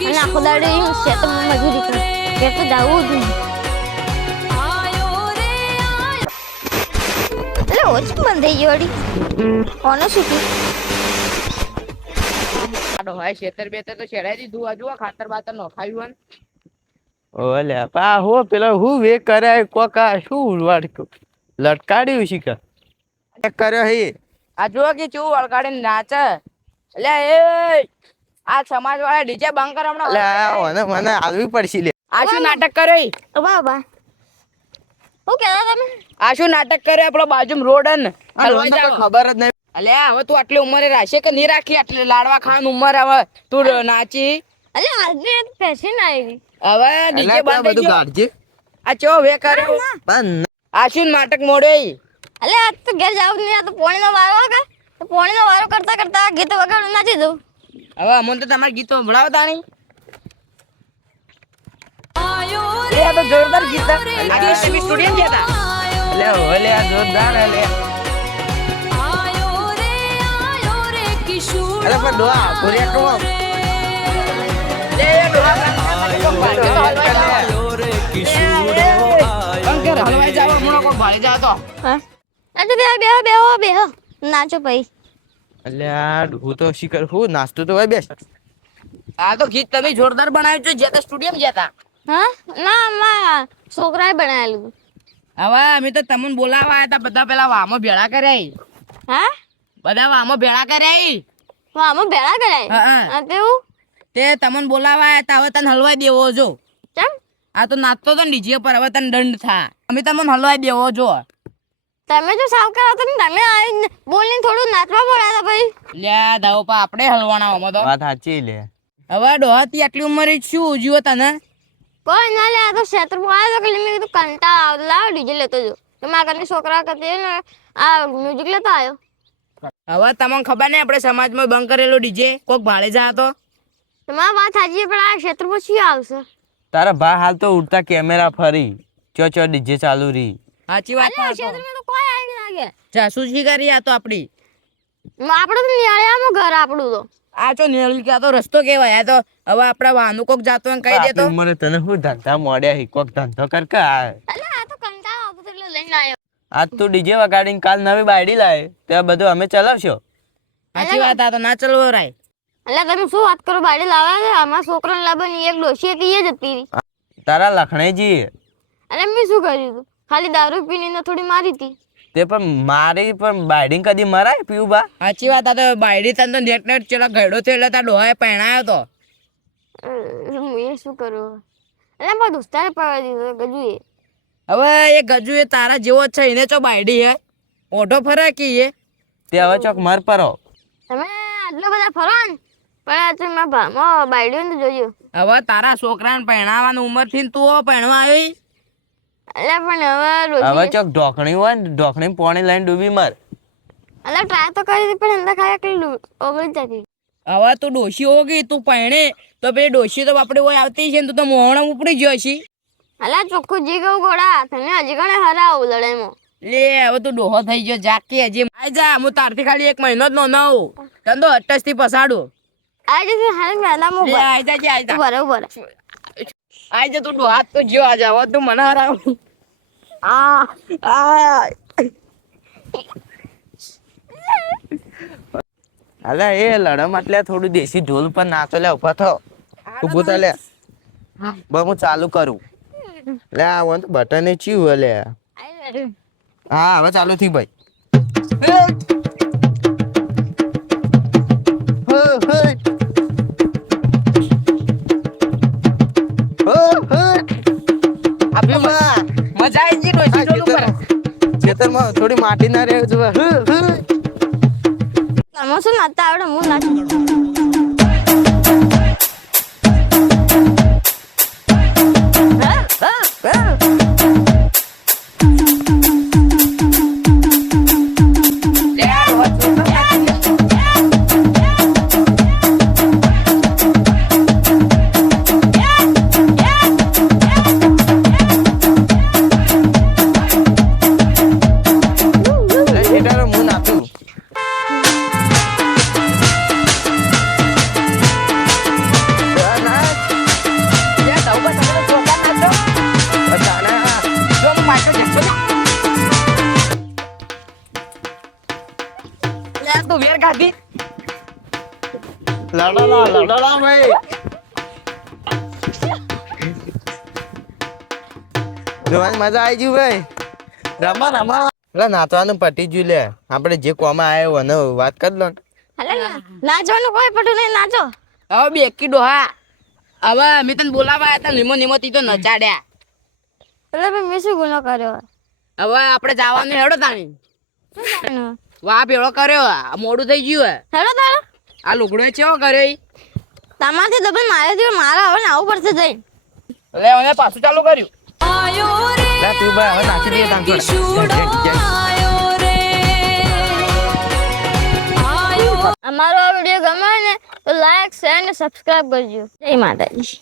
અને આખો દાડો એમ છે તો મજૂરી કરે કે તો જાવું જ નહીં એટલે ઓછી બંધ થઈ ગઈ વળી કોને શીખી ભાઈ ખેતર બેતર તો છેડાઈ દીધું હજુ ખાતર બાતર નખાયું ઓલે પા હો પેલો હું વે કરાય કોકા શું ઉલવાડ્યું લટકાડ્યું શીખર કર્યો હે આ જો કે ચૂ વળગાડીને નાચે એટલે એ આ સમાજ વાળા ડીજે બંધ કર હમણાં લે મને આલવી પડશે લે આ શું નાટક કર્યો બાબા હું કહેતા તમે આ શું નાટક કર્યો આપણો બાજુમાં રોડ ને ખબર જ નહીં અલે હવે તું આટલી ઉંમરે રાખશે કે નહીં રાખી આટલી લાડવા ખાવાની ઉંમર હવે તું નાચી અલે આજને પેસી ના આવી હવે ડીજે બંધ થઈ ગયો આ ચો વે કર્યો આ શું નાટક મોડે અલે આજ તો ઘેર જાવ નહીં આ તો પોણીનો વારો કે તો પોણીનો વારો કરતા કરતા ગીત વગાડું નાચી દઉં હવે અમન તો તમારે ગીતો સંભળાવતા નહીં એ તો જોરદાર ગીત આ સ્ટુડિયો ગયા હતા લે ઓલે આ જોરદાર લે અરે પણ ડોહા પૂરી કો લે ડોહા બંકર હલવાઈ જાવ હમણાં કોઈ ભાળી જાવ તો હા આજે બે નાચો ભાઈ અલ્યા હું તો શીખર હું નાસ્તો તો હોય બેસ આ તો ગીત તમે જોરદાર બનાવ્યું છે જે તો સ્ટુડિયો માં ગયા હા ના માં છોકરાએ બનાવેલું હવે અમે તો તમને બોલાવા આવ્યા હતા બધા પેલા વામો ભેળા કર્યા હા બધા વામો ભેળા કર્યા તો આમાં ભેળા કરાય હા તેવું તે તમને બોલાવા આવ્યા હતા હવે તને હલવાઈ દેવો જો કેમ આ તો નાચતો તો ને ડીજે પર હવે તને દંડ થા અમે તમને હલવાઈ દેવો જો તમે જો સાવ કરાવતો ને તમે આવીને બોલીને થોડું નાચવા બોલાતા ભાઈ લ્યા દાવો પા આપણે હલવાના આમાં તો વાત સાચી લે હવે ડોહાતી આટલી ઉંમરે શું ઉજ્યો તને કોઈ ના લે આ તો ક્ષેત્રમાં આવ્યો તો મેં કીધું કંટાળ આવતો લાવ ડીજે લેતો જો તો મારા ઘરની છોકરા કરતે ને આ મ્યુઝિક લેતો આવ્યો હવે તમને ખબર નહીં આપણે સમાજમાં બંધ કરેલો ડીજે કોક ભાડે જા તો તમારી વાત સાચી પણ આ ક્ષેત્રમાં શું આવશે તારા ભા હાલ તો ઉડતા કેમેરા ફરી ચો ડીજે ચાલુ રહી સાચી વાત આ ક્ષેત્રમાં તો કોઈ આવી ના લાગે જાસૂસી કરી આ તો આપડી આપણે તો નિયાળિયામાં ઘર આપણું તો આ ચો નેલી કે આ તો રસ્તો કેવાય આ તો હવે આપડા વાનું કોક જાતો ને કહી દેતો મને તને હું ધંધા મોડ્યા હી કોક ધંધો કર કે અલે આ તો કંટાળો આવતો એટલે લઈને આવ્યો આજ તું ડીજે વગાડીને કાલ નવી બાયડી લાય તે બધું અમે ચલાવશો સાચી વાત આ તો ના ચલવો રાય અલે તમે શું વાત કરો બાડી લાવ્યા છે અમારા છોકરાને લાવવાની એક ડોશી હતી એ જતી રહી તારા લખણેજી અરે મેં શું કર્યું હતું ખાલી દારૂ પીને થોડી મારી હતી તે પણ મારી પણ બાયડી કદી મરાય પીવું બા સાચી વાત આ તો બાયડી તને તો નેટ નેટ ચેલા ગયડો થયો એટલે તાર ડોહાએ પહેણાયો તો હું એ શું કરું અલે મારા દોસ્તારે પાડી દીધો ગજુએ હવે એ ગજુ એ તારા જેવો જ છે એને ચો બાયડી હે ઓઢો ફરે કે એ તે હવે ચોક મર પરો તમે આટલો બધા ફરો ને પણ આ તમે ભામાં બાયડીઓ ને જોજો હવે તારા છોકરાને પહેણાવવાની ઉંમર થી તું પહેણવા આવી અલે પણ હવે હવે ચોક ઢોકણી હોય ને ઢોકણી પોણી લઈને ડૂબી મર અલે ટ્રાય તો કરી પણ અંદર ખાયા કેટલું ઓગળી જતી હવે તું ડોશી હોગી તું પહેણે તો પેલી ડોશી તો બાપડી હોય આવતી છે ને તું તો મોહણા ઉપડી ગયો છી અલા ચોખ્ખું જી ગયું ઘોડા તમે હજી ઘણે હરાવું લડાઈમાં લે હવે તું ડોહો થઈ ગયો જાકે હજી આઈ જા હું તારથી ખાલી 1 મહિનો જ નો નવ તને તો 28 થી પસાડું આ જે હાલ મેલા મો લે આઈ જા બરાબર આઈ જા તું ડોહાત તો જો આ જા તું મને હરાવ આ અલે એ લડમ એટલે થોડું દેશી ઢોલ પર નાચો લે ઉભા થો ઊભો થા લે બસ હું ચાલુ કરું લે આ વન બટન એ ચીયું લે હા હવે ચાલુ થી ભાઈ મજા આવી ગઈ ડોશી ડોલ ઉપર ખેતરમાં થોડી માટી ના રહે જો તમે શું નાચતા આવડે હું નાચ ઉડાડો ભાઈ જોવાની મજા આવી ગઈ ભાઈ રમા રમા એટલે નાચવાનું પટી ગયું લે આપણે જે કોમાં આવ્યો અને વાત કરી લો ને. હાલે નાચવાનું કોઈ પટું નહીં નાચો હવે બેકી ડોહા હવે અમે તને બોલાવા હતા નિમો તી તો નચાડ્યા એટલે ભાઈ મેં શું ગુનો કર્યો હવે આપણે જવાનું હેડો તાણી વાહ ભેળો કર્યો આ મોડું થઈ ગયું હે હેડો તારો આ લુગડો ચેવો કર્યો ઈ? તમારથી દબન મારે થી મારે હવે આવું પડશે જઈ લે મને પાછું ચાલુ કર્યું લે તું ભાઈ હવે નાચી દઈએ તાન થોડા. અમારો આ વિડીયો ગમે ને તો લાઈક શેર અને સબસ્ક્રાઇબ કરજો જય માતાજી